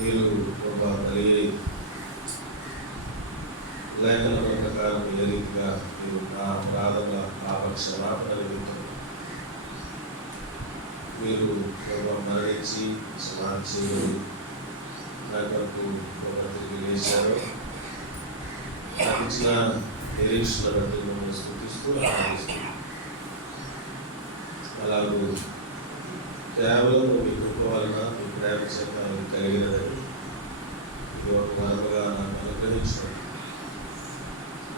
మీరు ఒక కలిగి లేఖన ప్రకారం ఏ రీతిగా మీరు ఆ ప్రారంభ ఆపక్షమాపణ నిమిత్తం మీరు ఒక మరణించి సమాధి నాకంటూ ఒక తిరిగి లేచారు. నాకు ఇచ్చిన నిరీక్షణ బట్టి మిమ్మల్ని స్థుతిస్తూ ఆనందిస్తున్నాను. అలాగూ కేవలం మీ కృప వలన మీ ప్రేమ చేత కలిగినదని ఇది ఒక వరముగా నాకు అనుగ్రహించడం.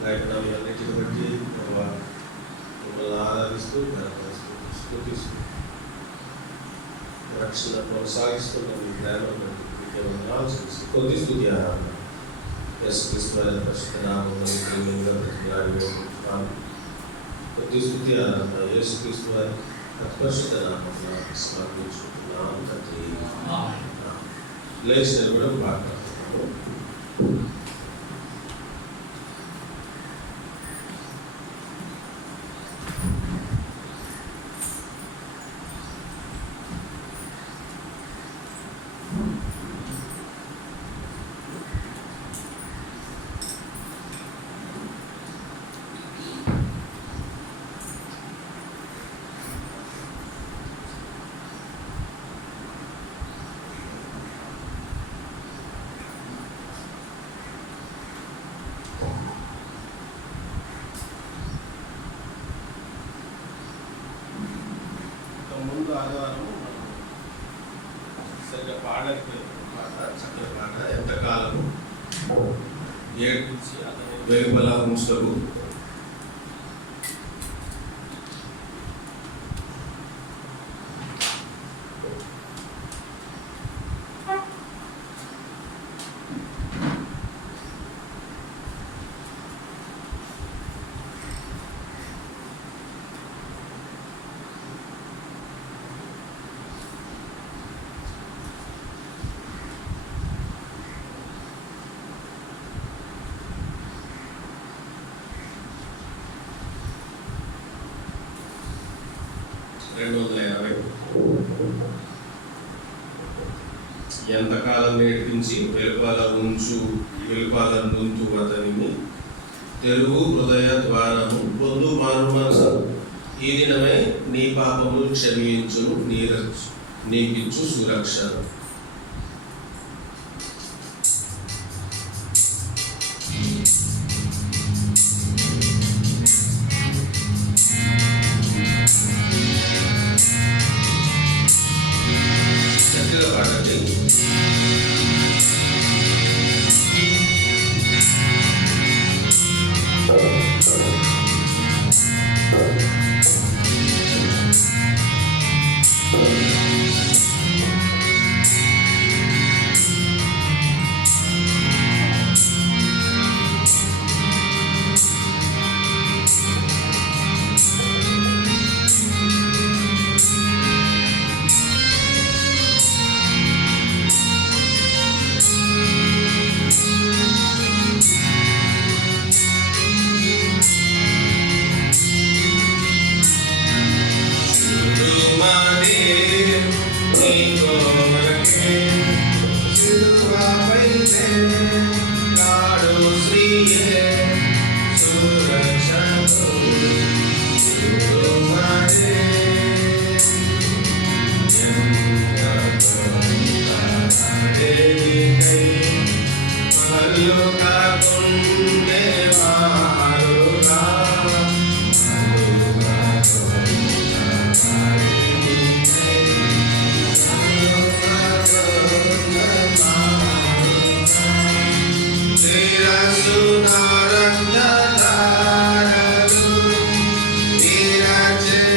లేఖనాలు అన్నిటిని బట్టి మిమ్మల్ని ఆరాధిస్తూ స్థుతిస్తూ రక్షణ కొనసాగిస్తున్న మీ ప్రేమను బట్టి మీకే వందనాలు చెల్లిస్తూ కొద్ది స్తుతి ఆరాధన యేసుక్రీస్తు వారి పరిశుద్ధ నామములో ప్రేమగా బ్రతిమలాడి వేడుకుంటున్నాను. కొద్ది స్తుతి ఆరాధన యేసుక్రీస్తు వారి పరిశుద్ధ నామములో సమర్పించుకుంటున్నాను తండ్రి. లేచి నిలబడి మాట్లాడుతున్నాను. ముందు ఆదివారం సరిగ్గా పాడకపోయిన పాట చక్కని పాట ఎంతకాలము ఏడ్చి అతను వెలుపల ఉంచవు ఎంతకాలం నేర్పించి వెలుపల నుంచు అతనిని తెలుగు హృదయ ద్వారము పొందు మారు మనసు ఈ దినమే నీ పాపములు క్షమించును నీకిచ్చు సురక్షణ. Naranja, Naranja, Naranja,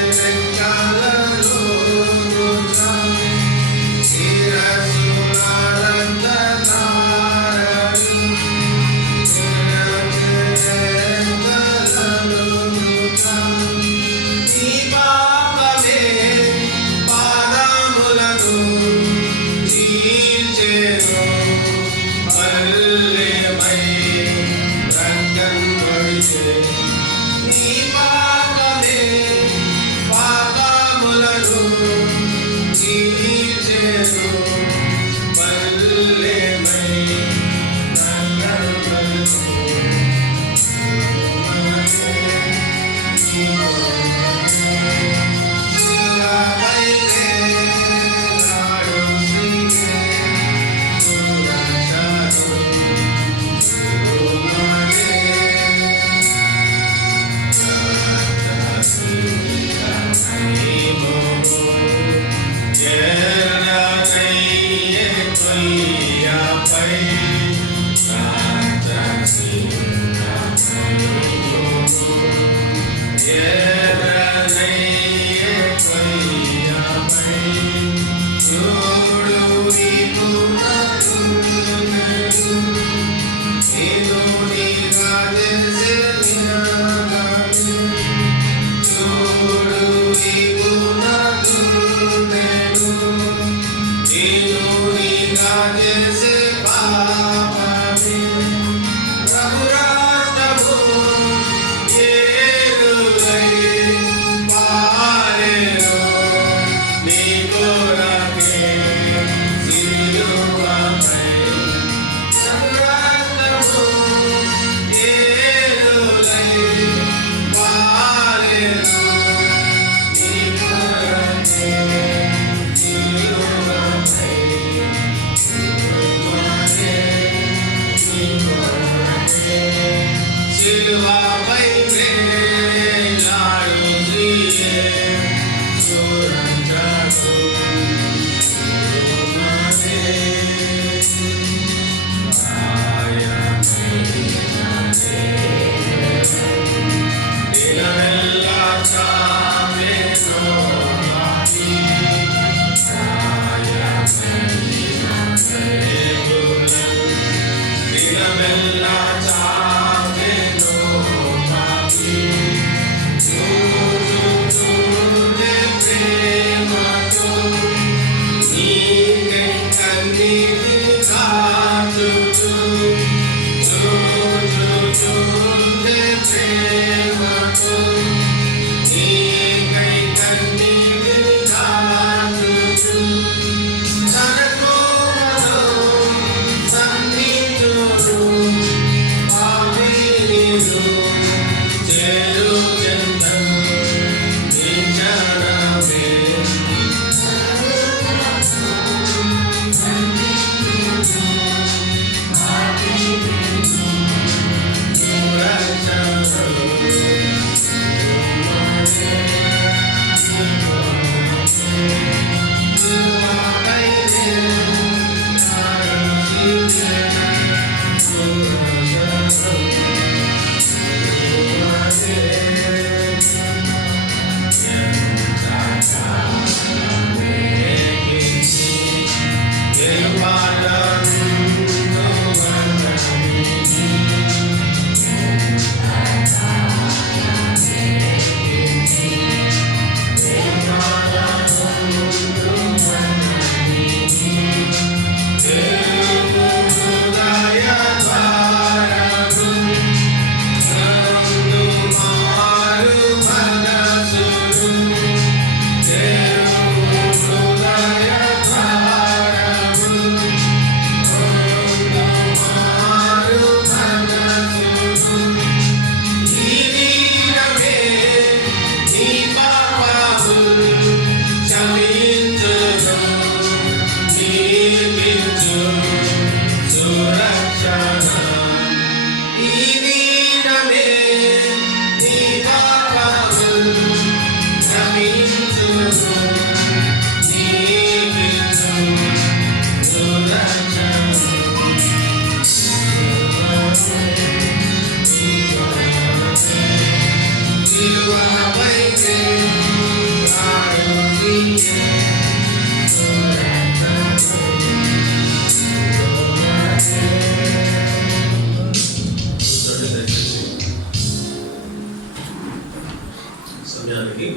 సమయానికి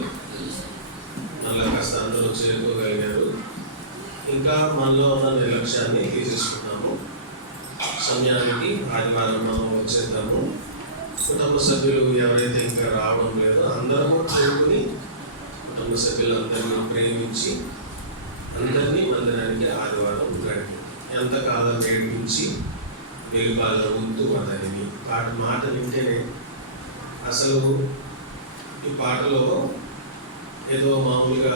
మళ్ళీ కాస్త అందరూ చేరుకోగలిగారు. ఇంకా మనలో ఉన్న నిర్లక్ష్యాన్ని తీసేసుకున్నాము. సమయానికి ఆదివారం మనం వచ్చేద్దాము. కుటుంబ సభ్యులు ఎవరైతే ఇంకా రావడం లేదో అందరము చేరుకుని కుటుంబ సభ్యులందరినీ ప్రేమించి అందరినీ మందిరానికి ఆదివారం రండి. ఎంతకాలం నేర్పించి వెలుపాల ఉంటూ అతనిని మాట వింటేనే అసలు ఈ పాటలో ఏదో మామూలుగా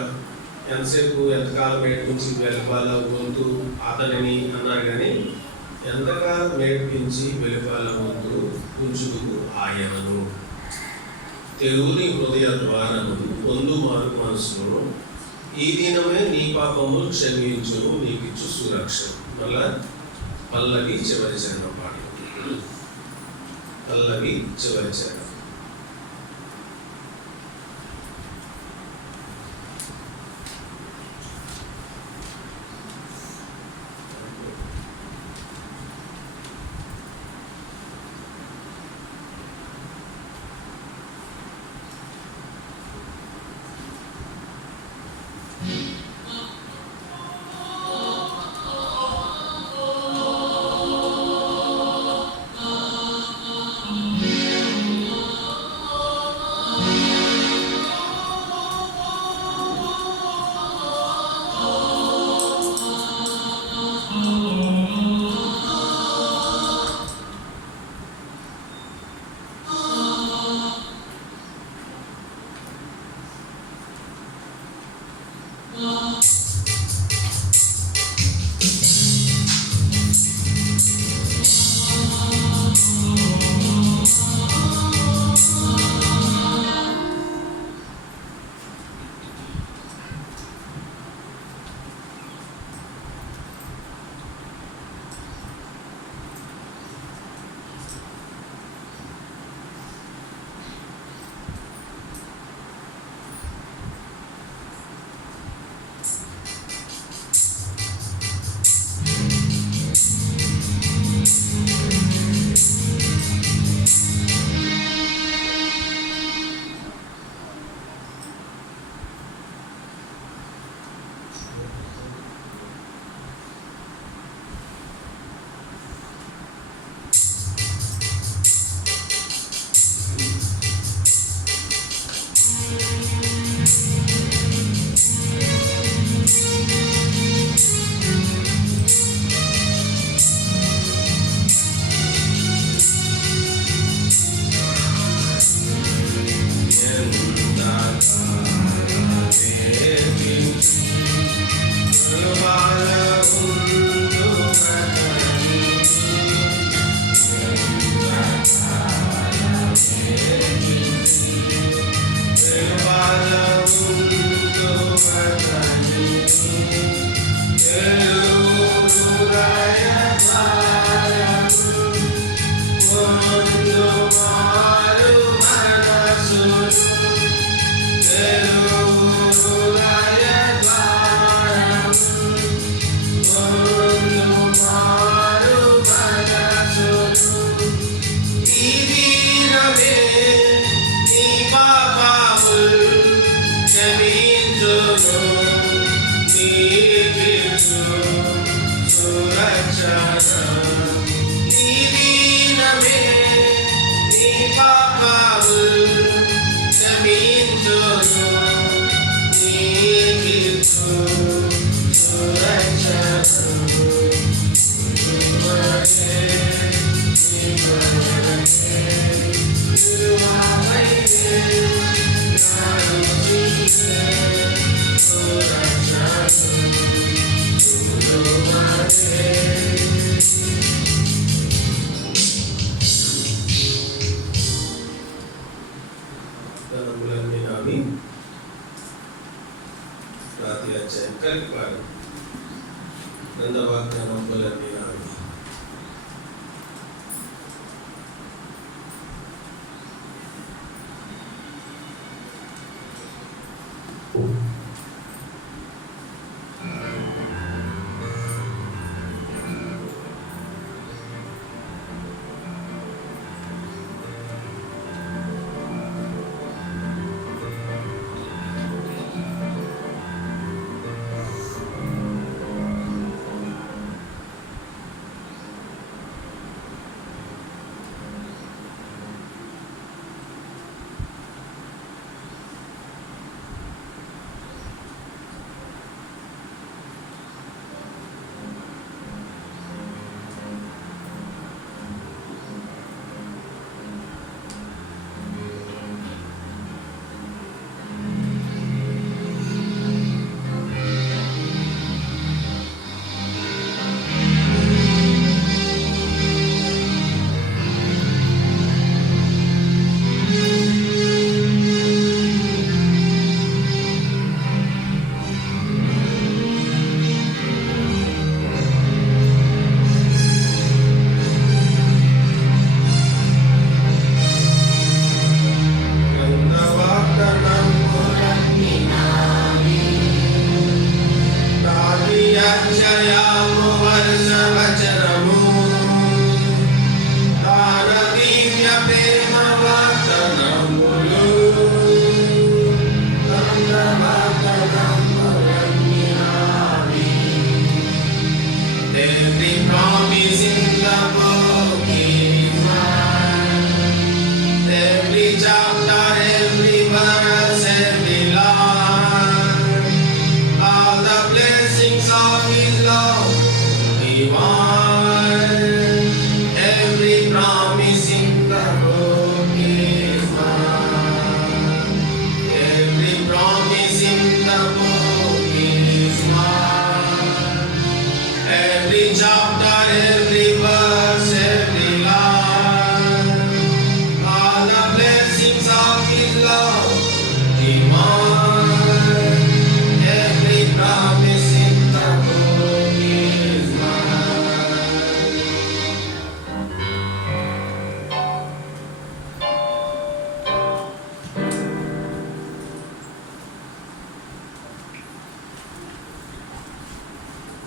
ఎంతకాలం నేర్పించి వెలుపాల వంతు అతనిని అన్నారు, కానీ ఎంతకాలం నేర్పించి వెలుపాల వంతు ఉంచుకు ఆయనను తెలుగుని హృదయ ద్వారము పొందు మారు మనసును ఈ దినమే నీ పాపములు క్షమించును నీకిచ్చు సురక్షణ. మళ్ళా పల్లవి చివరి చరణం పాట. పల్లవి చివరి చరణం.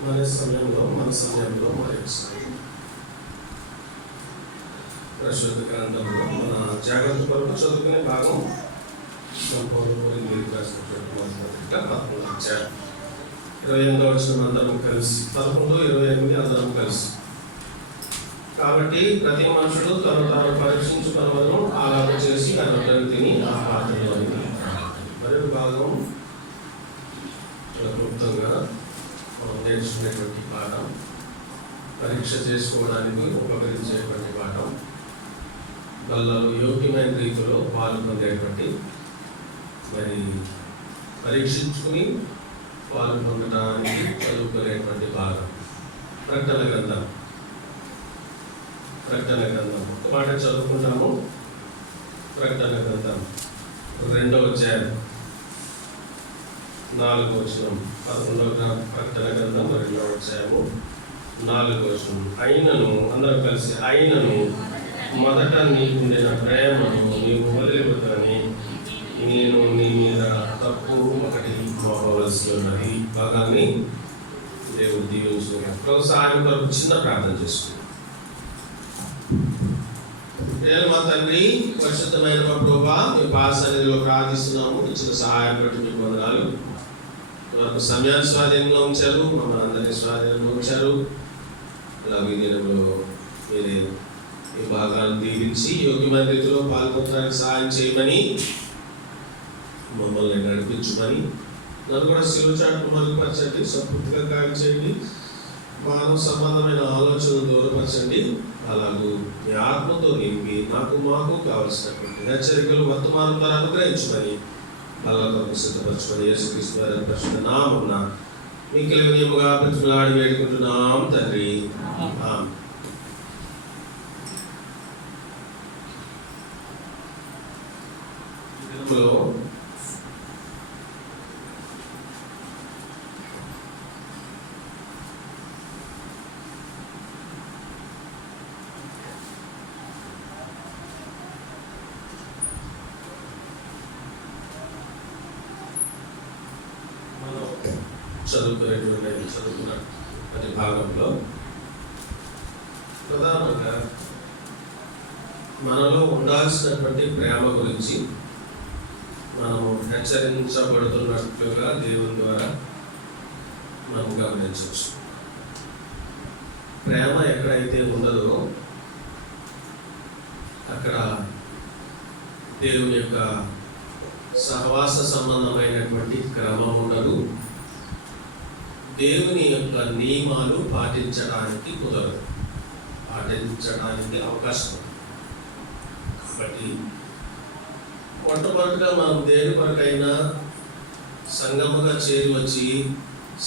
మన సమయంలో మరొకసారి పరిశుద్ధ గ్రంథంలో మన జాగ్రత్త కొరకు చదువుకునే భాగం సంపూర్ణ మీరు రాసినటువంటి 28వ వచనం అందరం కలిసి 11-28 అందరం కలిసి. కాబట్టి ప్రతి మనుషుడు తను తాను పరీక్షించుకున్నవను ఆరాధన చేసి ఆ రొట్టెను తిని ఆ పాత్రలో మరొక భాగం క్లుప్తంగా మనం నేర్చుకునేటువంటి పాఠం, పరీక్ష చేసుకోవడానికి ఉపకరించేటువంటి పాఠం, బల్లలో యోగ్యమైన రీతిలో పాల్గొనేటువంటి మరి పరీక్షించుకుని పాల్గొనడానికి చదువుకునేటువంటి భాగం ప్రకటన గ్రంథం. ఒక మాట చదువుకుంటాము. ప్రకటన గ్రంథం 2వ అధ్యాయం 4వ వచనం, 11వ ప్రకటన గ్రంథం 2వ అధ్యాయము 4వ వచనం. అయినను, అందరం కలిసి, అయినను మొదట నీకుండిన ప్రేమను నీవు వదిలిపెట్టని నేను నీ మీద తప్పు ఒకటి మోపవలసి ఉన్నది. భాగాన్ని దేవుడు దీవించుకున్నాడు. ఒకసారి కొరకు చిన్న ప్రార్థన చేసుకున్నాం. మా తండ్రి, పరిశుద్ధమైన మా ప్రభువా, మీ పాసన్నిధిలో ప్రార్థిస్తున్నాము. ఇచ్చిన సహాయం బట్టి మీకు వందనాలు. వరకు సమయాన్ని స్వాధీనంగా ఉంచారు, మమ్మల్ని అందరినీ స్వాధీనంగా ఉంచారు. అలాగే ఈ దినంలో మీరే ఈ భాగాన్ని దీవించి యోగ్యమైన రీతిలో పాల్గొనడానికి సహాయం చేయమని, మమ్మల్ని నడిపించమని, నన్ను కూడా శిలువ చాటును మరుగుపరచండి, సంపూర్తిగా కార్యం చేయండి, మానవ సంబంధమైన ఆలోచనలు దూరపరచండి. అలాగూ మీ ఆత్మతో నింపి మాకు కావలసినటువంటి హెచ్చరికలు వర్తమానం ద్వారా అనుగ్రహించమని, బల్లకొరకు సిద్ధపరచమని యేసుక్రీస్తు వారి పరిశుద్ధ నామమున మిక్కిలి వినయముగా బ్రతిమలాడి వేడుకుంటున్నాం తండ్రి. ఆమేన్. చదువుకున్న ప్రతి భాగంలో ప్రధానంగా మనలో ఉండాల్సినటువంటి ప్రేమ గురించి మనము హెచ్చరించబడుతున్నట్లుగా దేవుని ద్వారా మనం గమనించవచ్చు. ప్రేమ ఎక్కడైతే ఉండదో అక్కడ దేవుని యొక్క సహవాస సంబంధమైనటువంటి క్రమం ఉండదు. దేవుని యొక్క నియమాలు పాటించడానికి కుదరదు, పాటించడానికి అవకాశం ఉంది. కాబట్టి మొట్టమొదటిగా మనం దేని కొరకైనా సంగముగా చేరి వచ్చి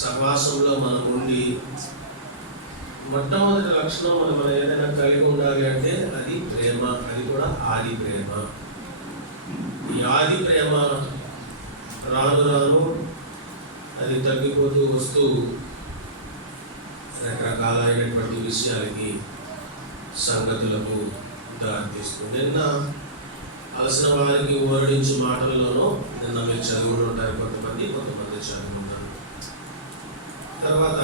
సహవాసంలో మనం ఉండి మొట్టమొదటి లక్షణం మనం ఏదైనా కలిగి ఉండాలి అంటే అది ప్రేమ. అది కూడా ఆది ప్రేమ. ఈ ఆది ప్రేమ రాను రాను అది తగ్గిపోతూ వస్తూ రకరకాలైనటువంటి విషయాలకి, సంగతులకు దారితీస్తుంది. నిన్న అలసిన వారికి ఓరడించు మాటల్లోనూ నిన్న మీరు చదువులు ఉంటారు, కొంతమంది చదువుకుంటారు. తర్వాత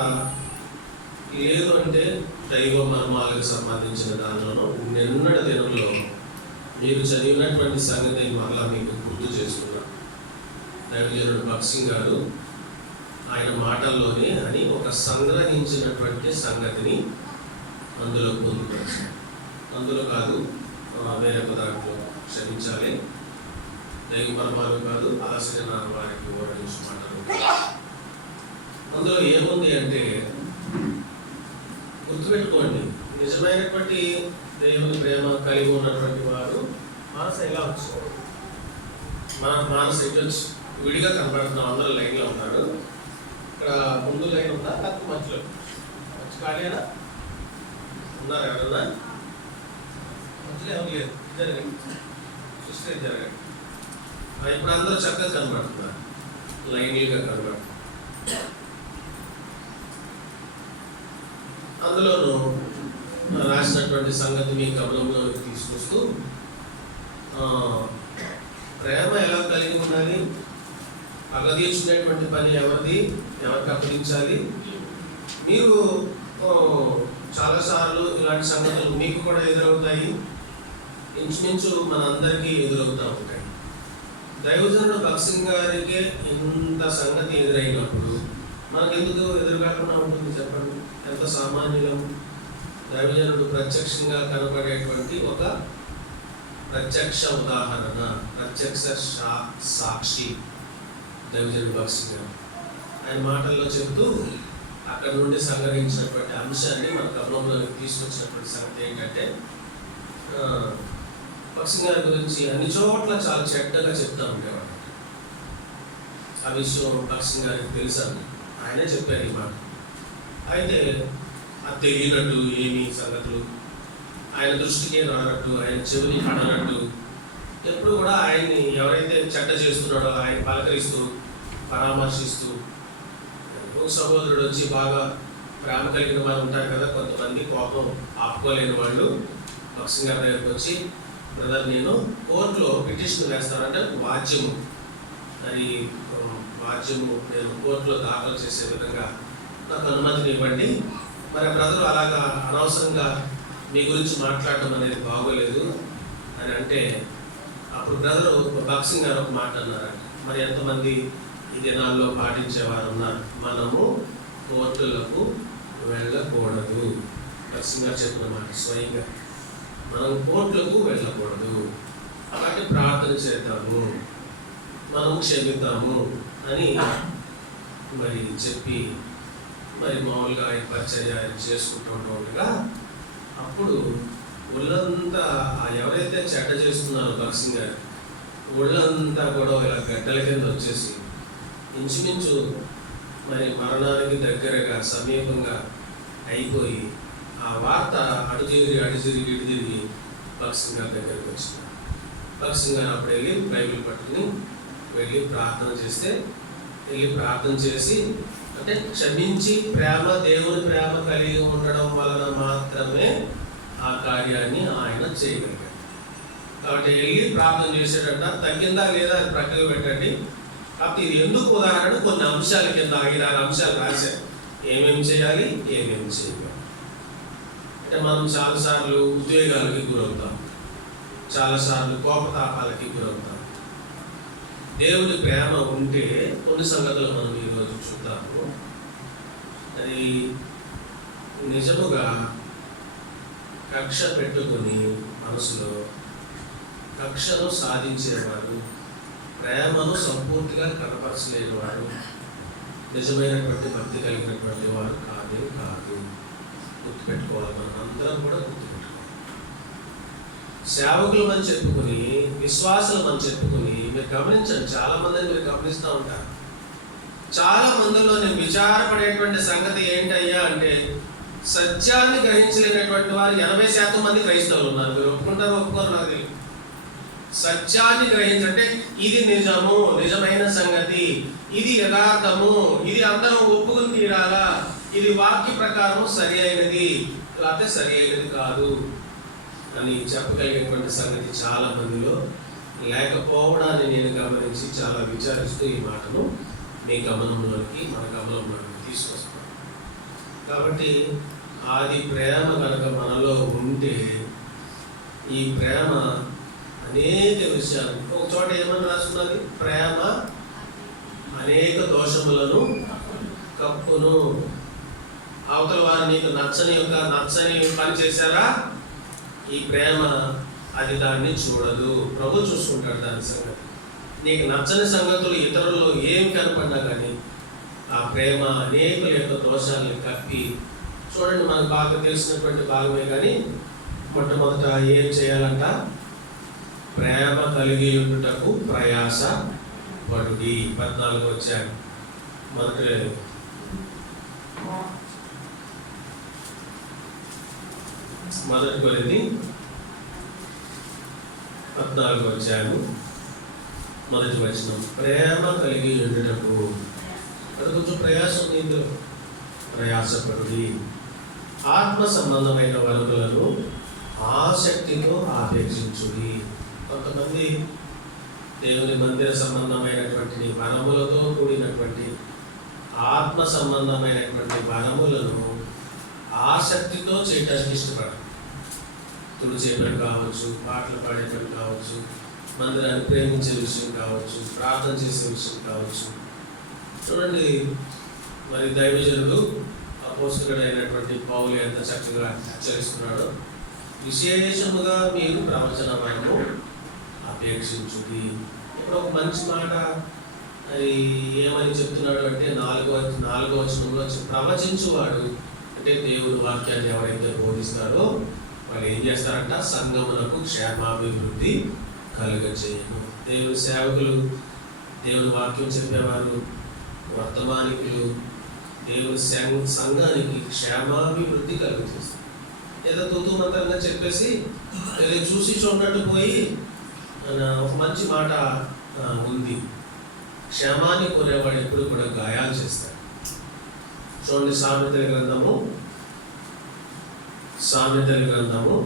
లేదు అంటే దైవ మర్మాలకు సంబంధించిన దానిలోనూ నిన్నటి దినంలో మీరు చదివినటువంటి సంగతి మరలా మీకు గుర్తు చేస్తున్నాను. దైవజనుడు భక్సింగ్ గారు ఆయన మాటల్లోనే అని ఒక సంగ్రహించినటువంటి సంగతిని అందులో పొందుపరిచారు. అందులో కాదు, వేరొక దాంట్లో క్షమించాలి, దైవ మర్మాలు కాదు, ఆశ్రయ వారికి ఓడించు మాటలు. అందులో ఏముంది అంటే గుర్తుపెట్టుకోండి, నిజమైనటువంటి దేవుని ప్రేమ కలిగి ఉన్నటువంటి వారు మనసు ఎలా వచ్చు, మనసు ఎటు వచ్చు. విడిగా కనబడుతున్నాం, అందరూ లైన్లో ఉన్నారు. ఇక్కడ ముందు లైన్ ఉందా, తక్కువ మధ్యలో మంచి ఖాళీనా ఉన్నారు? ఎవరన్నా మధ్యలో ఎవరు లేదు, జరగండి, చూస్తే జరగండి. ఇప్పుడు అందరూ చక్కగా కనబడుతున్నారు, లైన్గా కనబడుతున్నారు. అందులోనూ రాసినటువంటి సంగతి మీ గమనంలోకి తీసుకొస్తూ ప్రేమ ఎలా కలిగి ఉండాలి, అగదీర్చుకునేటువంటి పని ఎవరిది, ఎవరికి అప్పగించాలి. మీరు చాలాసార్లు ఇలాంటి సంగతులు మీకు కూడా ఎదురవుతాయి, ఇంచుమించు మన అందరికీ ఎదురవుతూ ఉంటాయి. దైవజనుడు భక్సింగ్ గారికి ఇంత సంగతి ఎదురైనప్పుడు మనకు ఎందుకు ఎదురుకాకుండా ఉంటుంది చెప్పండి? ఎంత సామాన్యులం. దైవజనుడు ప్రత్యక్షంగా కనబడేటువంటి ఒక ప్రత్యక్ష ఉదాహరణ, ప్రత్యక్ష సాక్షి దైవజనుడు భక్సింగ్ గారు. ఆయన మాటల్లో చెబుతూ అక్కడ నుండి సంగ్రహించినటువంటి అంశాన్ని మన గమనంలో తీసుకొచ్చినటువంటి సంగతి ఏంటంటే, భక్సింగ్ గారి గురించి అన్ని చోట్ల చాలా చెడ్డగా చెప్తా ఉండేవాడు. ఆ విషయం భక్సింగ్ గారికి తెలుసని ఆయనే చెప్పారు ఈ మాట. అయితే అది తెలియనట్టు ఏమి సంగతులు ఆయన దృష్టికి రానట్టు, ఆయన చెవిని పడనట్టు, ఎప్పుడు కూడా ఆయన్ని ఎవరైతే చెడ్డ చేస్తున్నాడో ఆయన పలకరిస్తూ పరామర్శిస్తూ, ఒక సహోదరుడు వచ్చి బాగా ప్రేమ కలిగిన వారు ఉంటారు కదా, కొంతమంది కోపం ఆపుకోలేని వాళ్ళు భక్సింగ్ గారి దగ్గరికి వచ్చి, బ్రదర్ నేను కోర్టులో పిటిషన్ వేస్తానంటే వాద్యము నేను కోర్టులో దాఖలు చేసే విధంగా నాకు అనుమతిని ఇవ్వండి. మరి బ్రదర్ అలాగా అనవసరంగా మీ గురించి మాట్లాడటం అనేది బాగోలేదు అని అంటే, అప్పుడు బ్రదరు భక్సింగ్ గారు ఒక మాట అన్నారంట, మరి ఎంతమంది ఈ దినాల్లో పాటించేవారు ఉన్నారు, మనము కోర్టులకు వెళ్ళకూడదు. భక్సింగ్ గారు చెప్పిన మాట స్వయంగా, మనం కోర్టులకు వెళ్ళకూడదు, అలాంటి ప్రార్థన చేద్దాము, మనం క్షమిద్దాము అని మరి చెప్పి మరి మామూలుగా ఆయన పరిచర్య ఆయన చేసుకుంటూ ఉండగా, అప్పుడు ఒళ్ళంతా ఎవరైతే చెడ్డ చేస్తున్నారో భక్సింగ్ గారు ఒళ్ళంతా కూడా ఇలా గడ్డల కింద వచ్చేసి ఇంచుమించు మరి మరణానికి దగ్గరగా సమీపంగా అయిపోయి, ఆ వార్త అటు తిరిగి భక్సింగ్ గారి దగ్గరికి వచ్చింది. భక్సింగ్ గారు అప్పుడు వెళ్ళి బైబిల్ పట్టుకుని వెళ్ళి ప్రార్థన చేసి అంటే క్షమించి దేవుని ప్రేమ కలిగి ఉండడం వలన మాత్రమే ఆ కార్యాన్ని ఆయన చేయగలిగారు. కాబట్టి వెళ్ళి ప్రార్థన చేసేటంట, తగ్గిందా లేదా అది ప్రక్కకు పెట్టండి. కాబట్టి ఇది ఎందుకు ఉదాహరణ, కొన్ని అంశాల కింద 5-6 అంశాలు రాశారు, ఏమేమి చేయాలి ఏమేమి చేయాలి. అంటే మనం చాలాసార్లు ఉద్వేగాలకి గురవుతాం, చాలాసార్లు కోపతాపాలకి గురవుతాం. దేవుని ప్రేమ ఉంటే కొన్ని సంగతులు మనం ఈరోజు చూద్దాము. అది నిజముగా కక్ష పెట్టుకుని మనసులో కక్షను సాధించేవాడు, ప్రేమను సంపూర్తిగా కనపరచలేని వాడు నిజమైనటువంటి భక్తి కలిగినటువంటి వాడు కాదు. గుర్తుపెట్టుకోవాలి, మనం అందరం కూడా గుర్తుపెట్టుకోవాలి. సేవకులు అని చెప్పుకుని, విశ్వాసులు అని చెప్పుకుని, మీరు గమనించండి, చాలా మందిని మీరు గమనిస్తూ ఉంటారు. చాలా మందిలో నేను విచారపడేటువంటి సంగతి ఏంటయ్యా అంటే, సత్యాన్ని గ్రహించలేనటువంటి వారు 80% మంది క్రైస్తవులు ఉన్నారు. మీరు ఒప్పుకుంటారో ఒప్పుకోరు నాకు తెలియదు. సత్యాన్ని గ్రహించంటే ఇది నిజము, నిజమైన సంగతి, ఇది యథార్థము, ఇది అందరం ఒప్పుకుని తీరాలా, ఇది వాక్య ప్రకారం సరి అయినది, లేకపోతే సరి అయినది కాదు అని చెప్పగలిగినటువంటి సంగతి చాలా మందిలో లేకపోవడాన్ని నేను గమనించి చాలా విచారిస్తూ ఈ మాటను మీ గమనంలోకి మన గమనంలోకి తీసుకొస్తాను. కాబట్టి ఆది ప్రేమ కనుక మనలో ఉంటే ఈ ప్రేమ అనేక విషయాలు, ఒక చోట ఏమని రాస్తున్నది, ప్రేమ అనేక దోషములను కప్పును. అవతల వారు నీకు నచ్చని పని చేశారా, ఈ ప్రేమ అది దాన్ని చూడదు, ప్రభు చూసుకుంటాడు దాని సంగతి. నీకు నచ్చని సంగతులు ఇతరుల్లో ఏం కనపడ్డా కానీ ఆ ప్రేమ అనేకుల యొక్క దోషాలను కప్పి, చూడండి మనకు బాగా తెలిసినటువంటి భాగమే, కానీ మొట్టమొదట ఏం చేయాలంట, ప్రేమ కలిగి ఉండుటకు ప్రయాస పడుడి. 14 వచ్చారు. మొదటి కొరింథీ 14 వచ్చారు. మొదటి వచనం, ప్రేమ కలిగి ఉండుటకు, అది కొంచెం ప్రయాసం ఉంది ఇందులో, ప్రయాసపడుడి. ఆత్మ సంబంధమైన వనరులను ఆసక్తితో ఆపేక్షించుడి. కొంతమంది దేవుని మందిర సంబంధమైనటువంటి వనములతో కూడినటువంటి ఆత్మ సంబంధమైనటువంటి వనములను ఆసక్తితో చేయడానికి ఇష్టపడరు. తుడిచే పని కావచ్చు, పాటలు పాడే పని కావచ్చు, మందిరాన్ని ప్రేమించే విషయం కావచ్చు, ప్రార్థన చేసే విషయం కావచ్చు. చూడండి, మరి దైవజనుడు అపోస్తలుడు అయినటువంటి పౌలు ఎంత చక్కగా హెచ్చరిస్తున్నాడో, విశేషముగా మీరు ప్రవచన వరము అపేక్షించుడి. ఇప్పుడు ఒక మంచి మాట అది ఏమని చెప్తున్నాడు అంటే, 4వ వచనంలో ప్రవచించువాడు అంటే దేవుని వాక్యాన్ని ఎవరైతే బోధిస్తారో వాళ్ళు ఏం చేస్తారంట, సంఘమునకు క్షేమాభివృద్ధి కలుగజేయను. దేవుని సేవకులు, దేవుని వాక్యం చెప్పేవారు, వర్తమానికులు దేవుని సంఘానికి క్షేమాభివృద్ధి కలుగజేస్తారు. ఏదో తూతుమంతంగా చెప్పేసి ఏదో చూసి చూడట్టు పోయి ఒక మంచి మాట ఉంది, క్షేమాన్ని కోరేవాడు ఎప్పుడు కూడా గాయాలు చేస్తాడు. చూడండి, సామెతల గ్రంథము.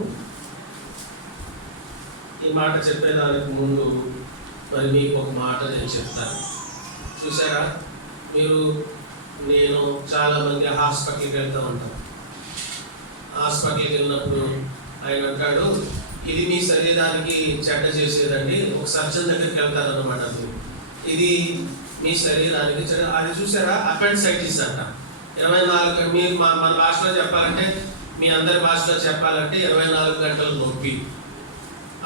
ఈ మాట చెప్పేదానికి ముందు మరి మీకు ఒక మాట నేను చెప్తాను. చూసారా, నేను చాలామంది హాస్పిటల్కి వెళ్తూ ఉంటాను. హాస్పిటల్కి వెళ్ళినప్పుడు ఆయన అంటాడు, ఇది మీ శరీరానికి చెడ్డ చేసేదండి. ఒక సర్జన్ దగ్గరికి వెళ్తారన్నమాట. ఇది మీ శరీరానికి చెడ్డ. అది చూసారా, అపెండిసైటిస్ అంట. 24 మీరు మన భాషలో చెప్పాలంటే, మీ అందరి భాషలో చెప్పాలంటే 24 గంటల నొప్పి.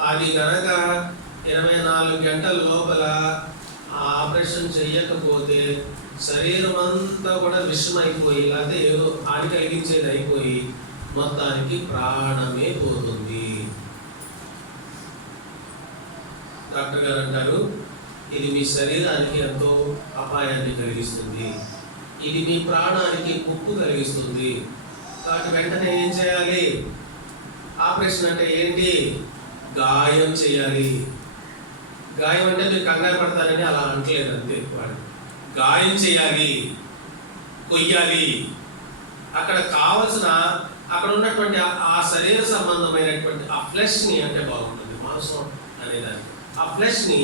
అది కనుక 24 గంటల లోపల ఆపరేషన్ చేయకపోతే శరీరం అంతా కూడా విషం అయిపోయి, లేకపోతే ఏదో హాని కలిగించేది అయిపోయి మొత్తానికి ప్రాణమే పోతుంది. డాక్టర్ గారు అంటారు, ఇది మీ శరీరానికి ఎంతో అపాయాన్ని కలిగిస్తుంది, ఇది మీ ప్రాణానికి ముప్పు కలిగిస్తుంది. కాబట్టి వెంటనే ఏం చేయాలి? ఆపరేషన్ అంటే ఏంటి? గాయం చేయాలి. గాయం అంటే మీరు కంగారు పడతారని అలా అంటలేదు, అంతే. వాడు గాయం చేయాలి, కొయ్యాలి. అక్కడ కావలసిన, అక్కడ ఉన్నటువంటి ఆ శరీర సంబంధమైనటువంటి ఆ ఫ్లెష్ని, అంటే బాగుంటుంది మాంసం అనేదాన్ని, ఆ ఫ్లెష్ని,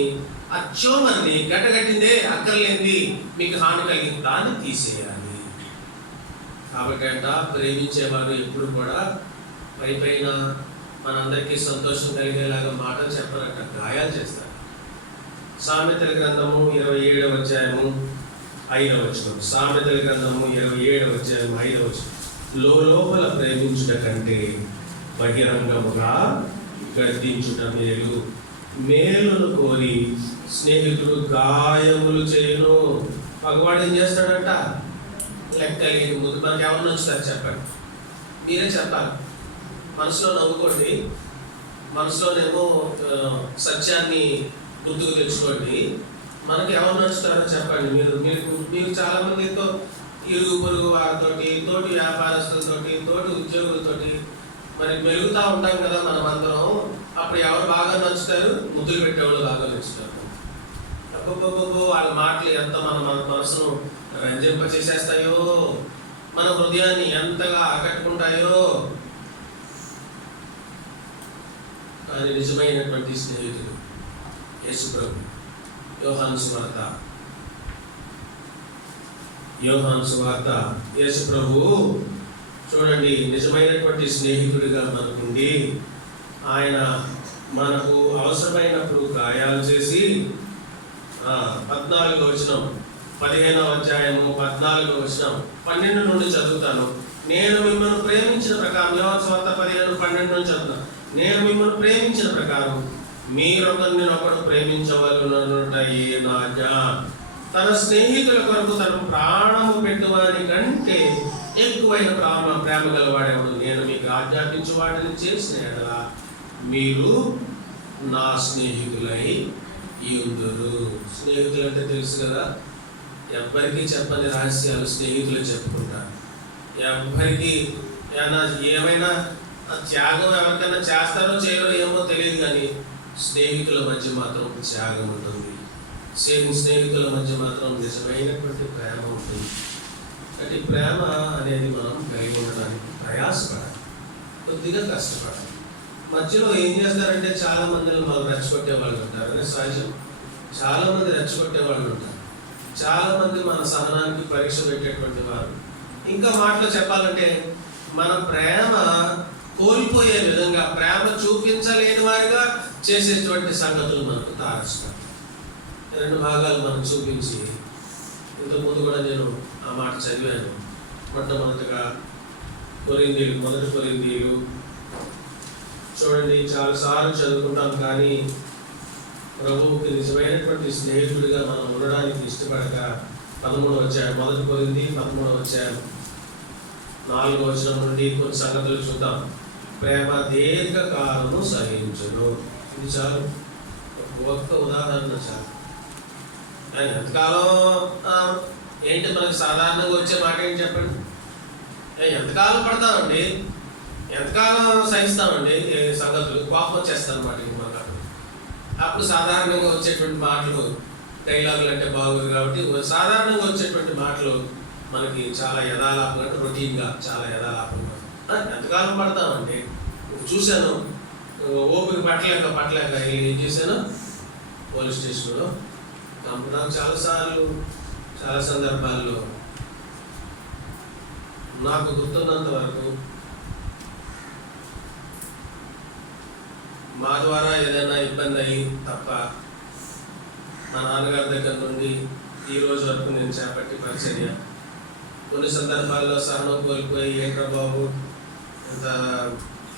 ఆ ట్యూమర్ని, గడ్డగట్టిందే అక్కర్లేంది మీకు హాని కలిగింది, దాన్ని తీసేయాలి. కాబట్టి ప్రేమించేవారు ఎప్పుడు కూడా పైన మనందరికీ సంతోషం కలిగేలాగా మాటలు చెప్పాలంట, గాయాలు చేస్తారు. సామెతల గ్రంథము 27వ అధ్యాయము 5వ వచనం. సామెతల గ్రంథము 27వ అధ్యాయం 5వ వచనం. లోపల ప్రేమించుట కంటే బహిరంగముగా గర్దించుట మేలు. మేలును కోరి స్నేహితుడు గాయములు చేయను. మగవాడు ఏం చేస్తాడంట? లెక్క ముందు మనకి ఎవరు నచ్చుతారు చెప్పండి, మీరే చెప్పాలి. మనసులో నవ్వుకోండి, మనసులోనేమో సత్యాన్ని గుర్తుకు తెచ్చుకోండి. మనకి ఎవరు నచ్చుతారో చెప్పండి. మీరు చాలా మందితో, ఇరుగు పొరుగు వారితోటి, తోటి వ్యాపారస్తులతోటి, తోటి ఉద్యోగులతోటి మరి మెలుగుతూ ఉంటాం కదా మనం అందరం. అప్పుడు ఎవరు బాగా నచ్చుతారు? ముద్దులు పెట్టేవాళ్ళు బాగా నచ్చుతారు. అబ్బబ్బబ్బో, వాళ్ళ మాటలు ఎంత మన మనసును రంజింపచేసేస్తాయో, మన హృదయాన్ని ఎంతగా ఆకట్టుకుంటాయో. కానీ నిజమైనటువంటి స్నేహితుడు యేసు ప్రభు. యోహాను సువార్త యేసు ప్రభు చూడండి, నిజమైనటువంటి స్నేహితుడిగా మనకుండి ఆయన మనకు అవసరమైనప్పుడు గాయాలు చేసి 14వ వచనం, 15వ అధ్యాయము 14వ వచనం, 12 నుండి చదువుతాను. నేను మిమ్మల్ని ప్రేమించిన ప్రకారం, యోహాను సువార్త 15:12 నుంచి చదువుతాను. నేను మిమ్మల్ని ప్రేమించిన ప్రకారం మీరొకరినొకడు ప్రేమించవలెననుటయే నా ఆజ్ఞ. తన స్నేహితుల కొరకు తన ప్రాణము పెట్టువాని కంటే ఎక్కువైన ప్రేమ గలవాడేవాడు. నేను మీకు ఆజ్ఞాపించు వాడిని చేసిన యెడల మీరు నా స్నేహితులై యుందురు. స్నేహితులు అంటే తెలుసు కదా, ఎవ్వరికీ చెప్పని రహస్యాలు స్నేహితులు చెప్పుకుంటారు. ఎవ్వరికి ఏమైనా త్యాగం ఎవరికైనా చేస్తారో చేయరో ఏమో తెలియదు, కానీ స్నేహితుల మధ్య మాత్రం త్యాగం ఉంటుంది. స్నేహితుల మధ్య మాత్రం నిజమైనటువంటి ప్రేమ ఉంటుంది. అంటే ప్రేమ అనేది మనం కలిగి ఉండడానికి ప్రయాసపడాలి, కొద్దిగా కష్టపడాలి. మధ్యలో ఏం చేస్తారంటే చాలా మందిలో మనం రెచ్చగొట్టే వాళ్ళు ఉంటారు. అదే సహజం. చాలా మంది రెచ్చగొట్టే వాళ్ళు ఉంటారు. చాలా మంది మన సహనానికి పరీక్ష పెట్టేటువంటి వారు. ఇంకా మాటలో చెప్పాలంటే మన ప్రేమ కోల్పోయే విధంగా, ప్రేమ చూపించలేని వారిగా చేసేటువంటి సంగతులు మనకు తారస్తారు. 2 భాగాలు మనకు చూపించి, ఇంతకుముందు కూడా నేను ఆ మాట చదివాను. మొట్టమొదటిగా మొదటి కొరింథీయులు చూడండి, చాలాసార్లు చదువుకుంటాం, కానీ ప్రభువుకి నిజమైనటువంటి స్నేహితుడిగా మనం ఉండడానికి ఇష్టపడక 13వ అధ్యాయం, మొదటి కొరింథీ 13వ అధ్యాయం 4వ వచనం నుండి కొన్ని సంగతులు చూద్దాం. ప్రేమ దీర్ఘకాలము సహించును. ఇది చాలు, ఒక్క ఉదాహరణ చాలు. ఎంతకాలం ఏంటి మనకి సాధారణంగా వచ్చే మాట ఏంటి చెప్పండి? ఎంతకాలం పడతామండి, ఎంతకాలం సహిస్తామండి సంగతులు, కోపం వచ్చేస్తారన్నమాట. మనకు అప్పుడు సాధారణంగా వచ్చేటువంటి మాటలు, డైలాగులు అంటే బాగోదు కాబట్టి సాధారణంగా వచ్చేటువంటి మాటలు, మనకి చాలా యథాలాపంగా రొటీన్గా చాలా యథాలాపంగా ఎంతకాలం పడతామంటే చూశాను, ఓపిక పట్టలేక ఏం చేశాను, పోలీస్ స్టేషన్లో నాకు చాలా సందర్భాల్లో నాకు గుర్తున్నంత వరకు మా ద్వారా ఏదైనా ఇబ్బంది అయ్యి తప్ప మా నాన్నగారి దగ్గర నుండి ఈ రోజు వరకు నేను చేపట్టి పరిచర్య కొన్ని సందర్భాల్లో సహనం కోల్పోయి ఏంట్రా బాబు ఇంత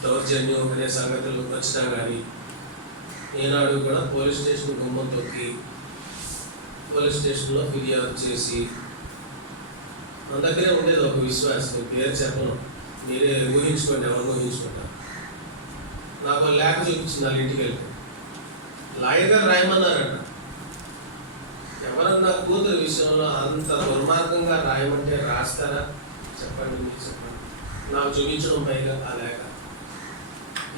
దౌర్జన్యం అనే సంగతులు వచ్చినా కానీ ఈనాడు కూడా పోలీస్ స్టేషన్ గుమ్మం తొక్కి పోలీస్ స్టేషన్లో ఫిర్యాదు చేసి మన దగ్గరే ఉండేది ఒక విశ్వాసం, పేరు చెప్పను, మీరే ఊహించుకోండి, ఎవరు ఊహించుకుంటారు. నాకు లేఖ చూపించింది వాళ్ళ ఇంటికి వెళ్తే, లాయర్ గారు రాయమన్నారంట. ఎవరన్నా కూతురు విషయంలో అంత దుర్మార్గంగా రాయమంటే రాస్తారా? చెప్పండి, మీరు చెప్పండి. నాకు చూపించడం పైగా ఆ లేఖ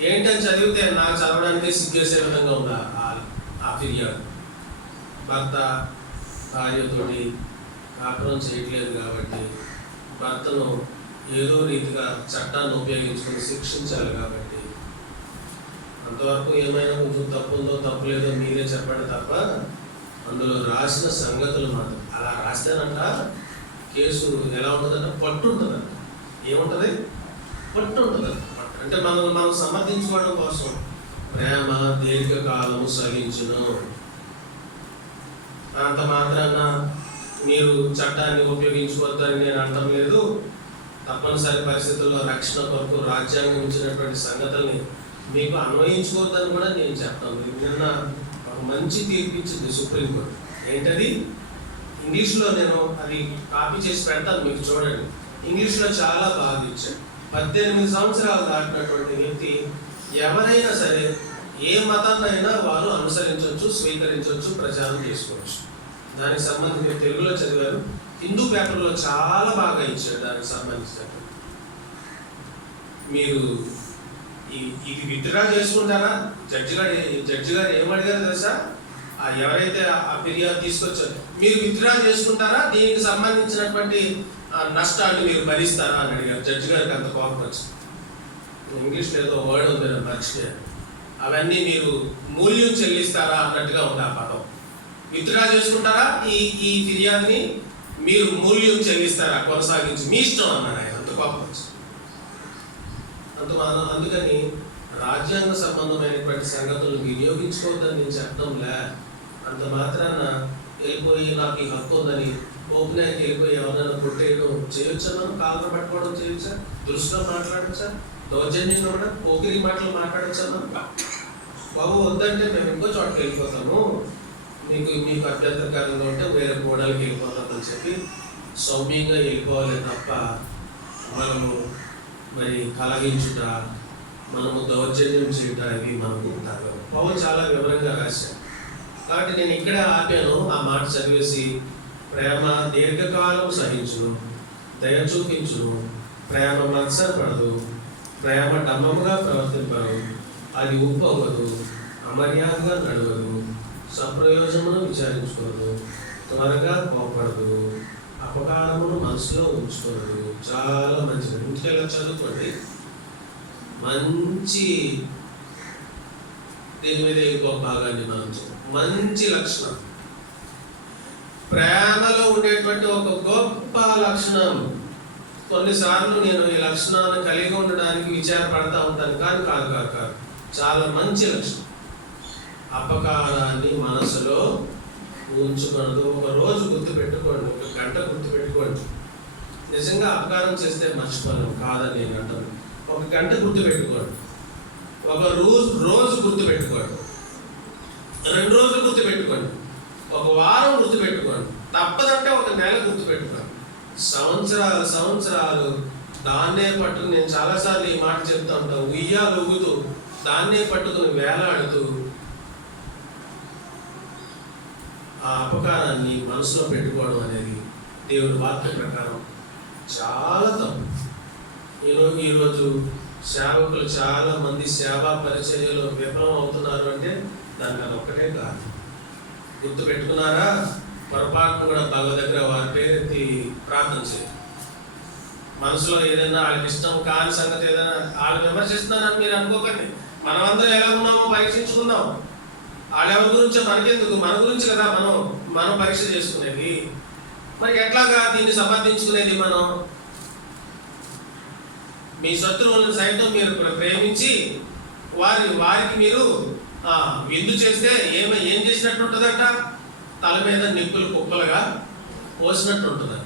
ఏంటని చదివితే నాకు చదవడానికి సిగ్గేసే విధంగా ఉందా ఆ ఫిర్యాదు. భర్త భార్యతోటి కాపురం చేయట్లేదు కాబట్టి భర్తను ఏదో రీతిగా చట్టాన్ని ఉపయోగించుకొని శిక్షించాలి కాబట్టి అంతవరకు ఏమైనా కొంచెం తప్పు ఉందో తప్పు లేదో మీరే చెప్పండి తప్ప అందులో రాసిన సంగతులు మాత్రం అలా రాస్తేనంట కేసు ఎలా ఉంటుందంటే పట్టు ఉంటుందంట. ఏముంటుంది? పట్టు ఉంటుందంట. అంటే మనం సమర్థించుకోవడం కోసం ప్రేమ దీర్ఘకాలము సహించును, అంత మాత్రాన మీరు చట్టాన్ని ఉపయోగించుకోవద్దని నేను అంటం లేదు. తప్పనిసరి పరిస్థితుల్లో రక్షణ కొరకు రాజ్యాంగం ఇచ్చినటువంటి సంగతుల్ని మీకు అన్వయించుకోవద్దని కూడా నేను చెప్తాను. నిన్న ఒక మంచి తీర్పు ఇచ్చింది సుప్రీంకోర్టు. ఏంటది? ఇంగ్లీష్లో నేను అది కాపీ చేసి పెడతాను, మీకు చూడండి. ఇంగ్లీష్లో చాలా బాగా ఇచ్చాను. 18 సంవత్సరాలు దాటినటువంటి వ్యక్తి ఎవరైనా సరే ఏ మతాన్నైనా వారు అనుసరించవచ్చు, స్వీకరించవచ్చు, ప్రచారం చేసుకోవచ్చు. దానికి సంబంధించి మీరు తెలుగులో చదివారు, హిందూ పేపర్లో చాలా బాగా ఇచ్చారు దానికి సంబంధించినట్టు. మీరు ఇది విత్డ్రా చేసుకుంటారా? జడ్జి గారు ఏమడిగారు తెలుసా? ఎవరైతే ఆ ఫిర్యాదు తీసుకొచ్చారు, మీరు విత్డ్రా చేసుకుంటారా, దీనికి సంబంధించినటువంటి నష్టాలు మీరు భరిస్తారా అని అడిగారు. జడ్జి గారికి అంత కోపం వచ్చింది. ఇంగ్లీష్లో ఏదో వర్డ్ ఉంది, మర్చిపోయారు. అవన్నీ మీరు మూల్యం చెల్లిస్తారా అన్నట్టుగా ఉంది ఆ పదం. విత్డ్రా చేసుకుంటారా, ఈ ఫిర్యాదుని మీరు మూల్యం చెల్లిస్తారా, కొనసాగించి మీ ఇష్టం అన్నారు ఆయన. అంత కోపం వచ్చింది. అందుకని రాజ్యాంగ సంబంధమైనటువంటి సంగతులను వినియోగించుకోవద్దని నేను చెప్పడంలే. అంత మాత్రాన వెళ్ళిపోయి నాకు ఈ హక్కు ఉందని ఓపెనాకి వెళ్ళిపోయి ఎవరైనా కొట్టేయడం చేయొచ్చా? మనం కాలర్ పట్టుకోవడం చేయొచ్చా? దృష్టిలో మాట్లాడచ్చా? దౌర్జన్యంలో కూడా పోకిరి మాటలు మాట్లాడచ్చా? మనం బాబు వద్దంటే మేము ఇంకో చోటకి వెళ్ళిపోతాము, మీకు అభ్యంతరకరంగా ఉంటే వేరే గోడలకి వెళ్ళిపోతామని చెప్పి సౌమ్యంగా వెళ్ళిపోవాలి తప్ప మనము మరి కలగించుట, మనము దౌర్జన్యం చేయుట ఇవి మనకు తగ్గవు. పౌలు చాలా వివరంగా రాశారు. కాబట్టి నేను ఇక్కడే ఆపాను. ఆ మాట చదివేసి, ప్రేమ దీర్ఘకాలం సహించును, దయ చూపించును, ప్రేమ మత్సరపడదు, ప్రేమ డమ్మముగా ప్రవర్తింపదు, అది ఉప్పవదు, అమర్యాదగా నడవదు, సప్రయోజనమును విచారించుకోదు, త్వరగా కోపడదు, అపకారమును మనసులో ఉంచుకోదు. చాలా మంచిది. ఇంటికెళ్ళి చదువుకోండి. మంచి దీని మీద ఇంకో భాగాన్ని మనం మంచి లక్షణం, ప్రేమలో ఉండేటువంటి ఒక గొప్ప లక్షణం. కొన్నిసార్లు నేను ఈ లక్షణాన్ని కలిగి ఉండడానికి విచారపడతా ఉంటాను, కానీ కాదు, చాలా మంచి లక్షణం. అపకారాన్ని మనసులో ఉంచుకున్నది. ఒక రోజు గుర్తుపెట్టుకోండి, ఒక గంట గుర్తుపెట్టుకోండి. నిజంగా అపకారం చేస్తే మర్చిపోలేం కాదని నేను అంటాను. ఒక గంట గుర్తుపెట్టుకోండి, ఒక రోజు గుర్తుపెట్టుకోండి, 2 రోజులు గుర్తుపెట్టుకోండి, ఒక వారం గుర్తుపెట్టుకోండి, తప్పదంటే ఒక నెల గుర్తుపెట్టుకోండి, సంవత్సరాలు దాన్నే పట్టుకుని. నేను చాలాసార్లు ఈ మాట చెప్తా ఉంటాను. ఉయ్యాలు ఊగుతూ దాన్నే పట్టుకుని వేలాడుతూ ఆ అపకారాన్ని మనసులో పెట్టుకోవడం అనేది దేవుని వాక్య ప్రకారం చాలా తప్పు. ఈరోజు సేవకులు చాలా మంది సేవా పరిచర్యలో విఫలం అవుతున్నారు అంటే దానికి అది ఒక్కటే కాదు. గుర్తు పెట్టుకున్నారా? పొరపాటును కూడా భగవ దగ్గర వారి పేరెత్తి ప్రార్థన చేయాలి. మనసులో ఏదైనా వాళ్ళకి ఇష్టం కాని సంగతి ఏదైనా వాళ్ళు విమర్శిస్తున్నారని మీరు అనుకోకండి. మనమందరం ఎలా ఉన్నామో పరీక్షించుకుందాం. వాళ్ళెవరి గురించో మనకెందుకు, మన గురించి కదా మనం పరీక్ష చేసుకునేది. మరి ఎట్లాగా దీన్ని సమర్థించుకునేది? మనం మీ శత్రువులను సైతం మీరు ప్రేమించి వారికి మీరు విందు చేస్తే ఏం చేసినట్టు ఉంటుందంట? తల మీద నిప్పులు కుప్పలుగా పోసినట్టు ఉంటుందంట.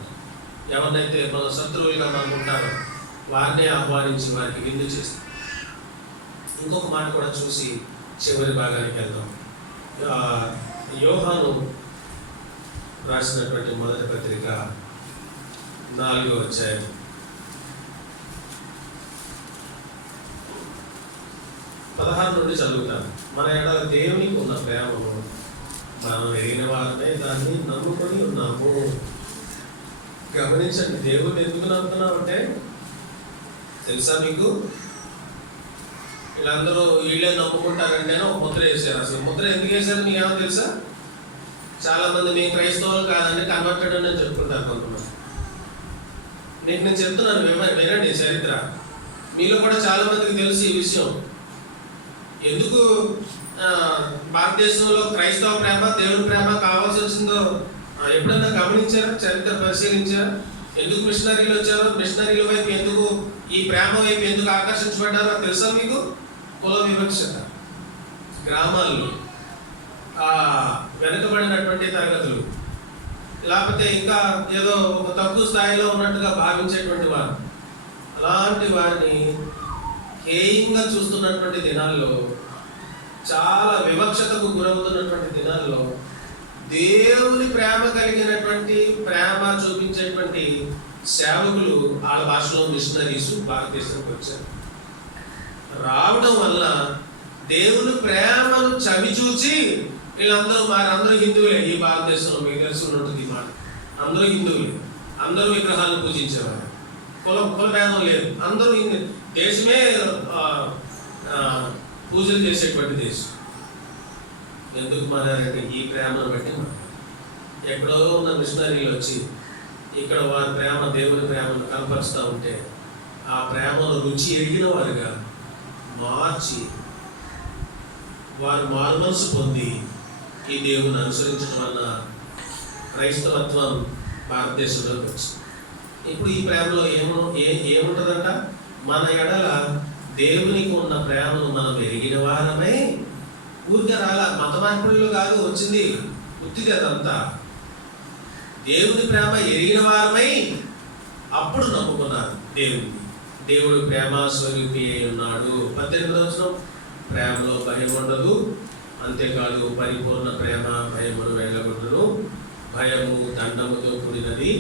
ఎవరినైతే మన శత్రువులుగా మనం ఉంటారో వారిని ఆహ్వానించి వారికి విందు చేస్తాం. ఇంకొక మాట కూడా చూసి చివరి భాగానికి వెళ్దాం. యోహాను రాసినటువంటి మొదటి పత్రిక 4వ అధ్యాయం 16 నుండి చదువుతాను. మన ఎడల దేవునికి ఉన్న ప్రేమను మనం ఎరిగిన వారమే దాన్ని నమ్ముకొని ఉన్నాము. గమనించండి, దేవుడిని ఎందుకు నమ్ముతున్నాం అంటే తెలుసా మీకు? వీళ్ళందరూ వీళ్ళే నమ్ముకుంటారంటే ఒక ముద్ర వేసారు. అసలు ముద్ర ఎందుకు వేసారు మీకు ఏమో తెలుసా? చాలా మంది మేము క్రైస్తవులు కాదండి, కన్వర్టెడ్ అని చెప్పుకుంటారు కొంతమంది. నేను చెప్తున్నాను, వినండి చరిత్ర. మీలో కూడా చాలా మందికి తెలుసు ఈ విషయం. ఎందుకు భారతదేశంలో క్రైస్తవ ప్రేమ, దేవుని ప్రేమ కావాల్సి వచ్చిందో ఎప్పుడన్నా గమనించారా? చరిత్ర పరిశీలించారా? ఎందుకు మిషనరీలు వచ్చారో, మిషనరీల వైపు ఎందుకు, ఈ ప్రేమ వైపు ఎందుకు ఆకర్షించబడ్డారో తెలుసా మీకు? కుల వివక్షత, గ్రామాల్లో వెనుకబడినటువంటి తరగతులు, లేకపోతే ఇంకా ఏదో ఒక తక్కువ స్థాయిలో ఉన్నట్టుగా భావించేటువంటి వారు, అలాంటి వారిని హేయంగా చూస్తున్నటువంటి దినాల్లో, చాలా వివక్షతకు గురవుతున్నటువంటి దినాల్లో దేవుని ప్రేమ కలిగినటువంటి, ప్రేమ చూపించేటువంటి సేవకులు వాళ్ళ భాషలో మిషనరీస్ భారతదేశానికి వచ్చారు. రావడం వల్ల దేవుని ప్రేమను చవి చూచి అందరూ హిందువులే. ఈ భారతదేశంలో మీకు తెలిసి ఉంటుంది మాట, అందరూ హిందువులే, అందరూ విగ్రహాలను పూజించేవారు, కుల భేదం లేదు, అందరూ దేశమే పూజలు చేసేటువంటి దేశం. ఎందుకు మారారంటే ఈ ప్రేమను బట్టి ఎక్కడో ఉన్న మిషనరీలు వచ్చి ఇక్కడ వారి ప్రేమ, దేవుని ప్రేమను కనపరుస్తూ ఉంటే ఆ ప్రేమను రుచి ఎరిగిన వారుగా మార్చి వారు మారుమనసు పొంది ఈ దేవుని అనుసరించడం వల్ల క్రైస్తవత్వం భారతదేశంలోకి వచ్చింది. ఇప్పుడు ఈ ప్రేమలో ఏముంటుందంట? మన ఎడల దేవునికి ఉన్న ప్రేమను మనం ఎరిగిన వారమై, ఊరికే రాలా, మత మార్పులు కాదు వచ్చింది, ఉత్తిది అదంతా. దేవుని ప్రేమ ఎరిగిన వారమై అప్పుడు నమ్ముకున్నారు దేవుని. దేవుడు ప్రేమ స్వరూపి అయి ఉన్నాడు. 18వ వచనం, ప్రేమలో భయం ఉండదు, అంతేకాదు పరిపూర్ణ ప్రేమ భయమును వెళ్ళగొట్టును. భయము దండముతో కూడినది,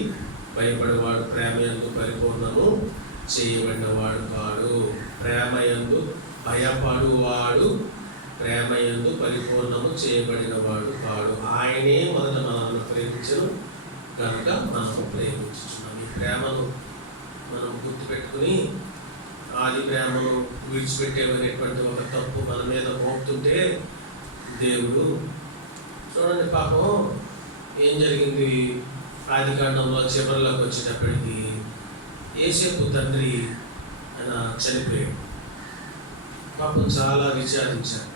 భయపడేవాడు ప్రేమ యందు పరిపూర్ణము చేయబడినవాడు కాడు. ప్రేమ యందు భయపడువాడు ప్రేమ యందు పరిపూర్ణము చేయబడినవాడు కాడు. ఆయనే మొదట మనల్ని ప్రేమించను కనుక మనము ప్రేమించున్నాం. ఈ ప్రేమను మనం గుర్తుపెట్టుకుని ఆది ప్రేమను విడిచిపెట్టేవనేటువంటి ఒక తప్పు మన మీద మోపుతుంటే దేవుడు చూడండి, పాపం ఏం జరిగింది? ఆది కాండంలో చివరిలోకి వచ్చేటప్పటికి యోసేపు తండ్రి ఆయన చనిపోయాడు. పాపం చాలా విచారించారు.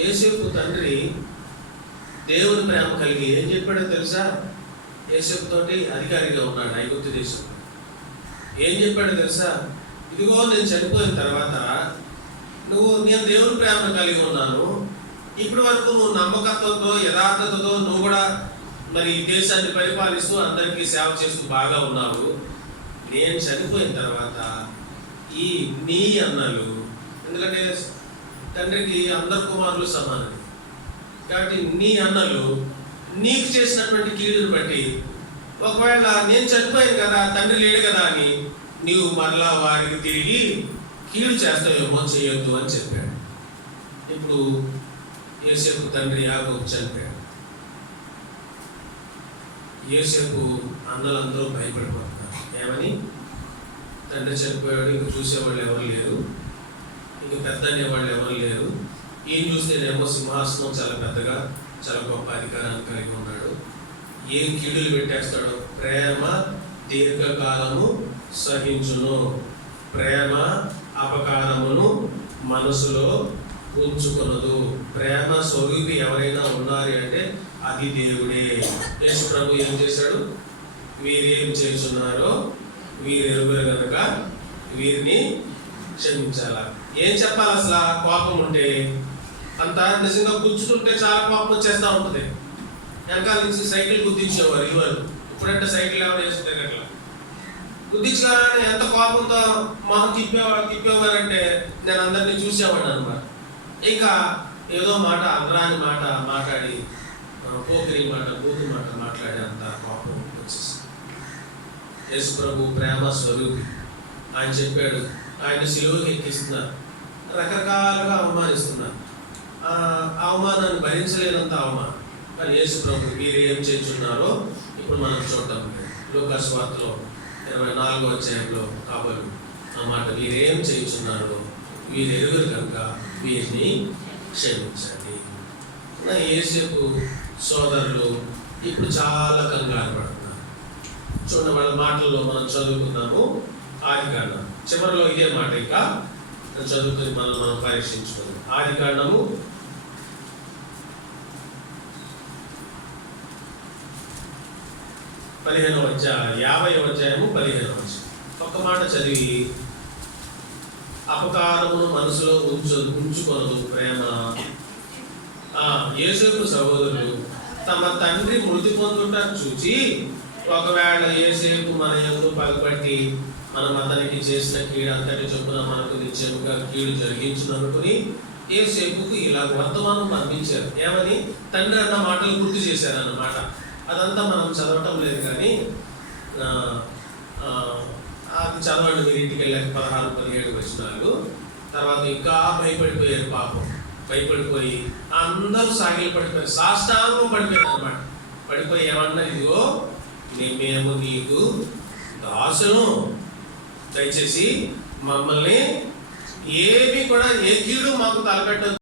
యోసేపు తండ్రి దేవుని ప్రేమ కలిగి ఏం చెప్పాడో తెలుసా? యోసేపు తోటి అధికారిగా ఉన్నాడు ఐగుప్తు దేశంలో. ఏం చెప్పాడో తెలుసా? ఇదిగో నేను చనిపోయిన తర్వాత నేను దేవుని ప్రేమను కలిగి ఉన్నాను, ఇప్పటి వరకు నువ్వు నమ్మకత్వంతో, యథార్థతతో నువ్వు కూడా మరి ఈ దేశాన్ని పరిపాలిస్తూ అందరికీ సేవ చేస్తూ బాగా ఉన్నావు. నేను చనిపోయిన తర్వాత ఈ నీ అన్నలు, ఎందుకంటే తండ్రికి అందరు కుమారులు సమానం కాబట్టి నీ అన్నలు నీకు చేసినటువంటి కీడును బట్టి, ఒకవేళ నేను చనిపోయాను కదా, తండ్రి లేడు కదా అని నీవు మరలా వారికి తిరిగి కీడు చేస్తావేమో, చేయొద్దు అని చెప్పాడు. ఇప్పుడు యోసేపు తండ్రి యాకోబు చనిపోయాడు. యోసేపు అన్నలందరూ భయపడిపోతున్నారు. ఏమని? తండ్రి చనిపోయాడు, ఇంక చూసేవాళ్ళు ఎవరు లేరు, ఇంక పెద్ద అనేవాళ్ళు ఎవరు లేరు. ఈయన చూస్తేనేమో సింహాసనం చాలా పెద్దగా, చాలా గొప్ప అధికారాన్ని కలిగి ఉన్నాడు. ఏం కీడులు పెట్టేస్తాడు? ప్రేమ దీర్ఘకాలము సహించును, ప్రేమ అపకారమును మనసులో ఉంచుకొనదు. ప్రేమ స్వరూపి ఎవరైనా ఉన్నారు అంటే అది దేవుడే. యేసు ప్రభు ఏం చేశాడు? వీరేం చేస్తున్నారో వీరెరుగురు కనుక వీరిని క్షమించాలా. ఏం చెప్పాలి అసలు? కోపం ఉంటే అంత నిజంగా గుచ్చుతుంటే చాలా కోపం వచ్చేస్తూ ఉంటుంది. వెనకాల నుంచి సైకిల్ గుద్దించేవారు ఇవ్వరు. ఇప్పుడంటే సైకిల్ ఎవరు వేస్తుంటారు అట్లా గుద్దించగానే ఎంత కోపంతో మొహం తిప్పేవారంటే నేను అందరినీ చూసేవాడిని అనమాట. ఇంకా ఏదో మాట అందరాని మాట మాట్లాడి పోకిరి మాట బూతు మాట మాట్లాడి అంత కోపం వచ్చేసింది. యేసు ప్రభు ప్రేమ స్వరూపి. ఆయన చెప్పాడు, ఆయన సిలువకి ఎక్కిస్తున్నారు, రకరకాలుగా అవమానిస్తున్నారు. అవమానాన్ని భరించలేనంత అవమానం. కానీ యేసు ప్రభు వీరు ఏం చేస్తున్నారో ఇప్పుడు మనం చూడటం లేదు. లూకా సువార్తలో 24వ అధ్యాయంలో కాబోలు ఆ మాట, వీరేం చేస్తున్నారో వీరెరుగురు కనుక వీరిని క్షమించండి. యేసేపు సోదరులు ఇప్పుడు చాలా కంగారు పడుతున్నారు. చూడండి, వాళ్ళ మాటల్లో మనం చదువుకున్నాము. ఆదికాండం చివరిలో ఇదే మాట ఇంకా చదువుకుని మనం పరీక్షించుకుందాం. ఆదికాండము 15వ అధ్యాయం 50వ అధ్యాయము 15వ వచనం. ఒక్క మాట చదివి, అపకారమును మనసులో ఉంచుకొనదు ప్రేమ. యేసేపు సహోదరులు తమ తండ్రి మృతి పొందుట చూచి, ఒకవేళ యేసేపు మన యందు పగపట్టి మనం అతనికి చేసిన కీడు అంతటి చొప్పున మనకు నిత్యముగా కీడు జరిగించుననుకుని యేసేపుకు ఇలా వర్తమానం పంపించారు. ఏమని? తండ్రి అన్న మాటలు గుర్తు చేశారన్నమాట. అదంతా మనం చదవటం లేదు, కానీ అది చదవండి మీరు ఇంటికి వెళ్ళాక 16-17 వచనాలు. తర్వాత ఇంకా భయపడిపోయారు పాపం. భయపడిపోయి అందరూ సాగిలు పడిపోయారు, సాష్టాంగం పడిపోయారు అన్నమాట. పడిపోయి ఏమన్నా, ఇదిగో మేము నీకు దాసును, దయచేసి మమ్మల్ని ఏమి కూడా ఏ కీడు మాకు తలపెట్టదు.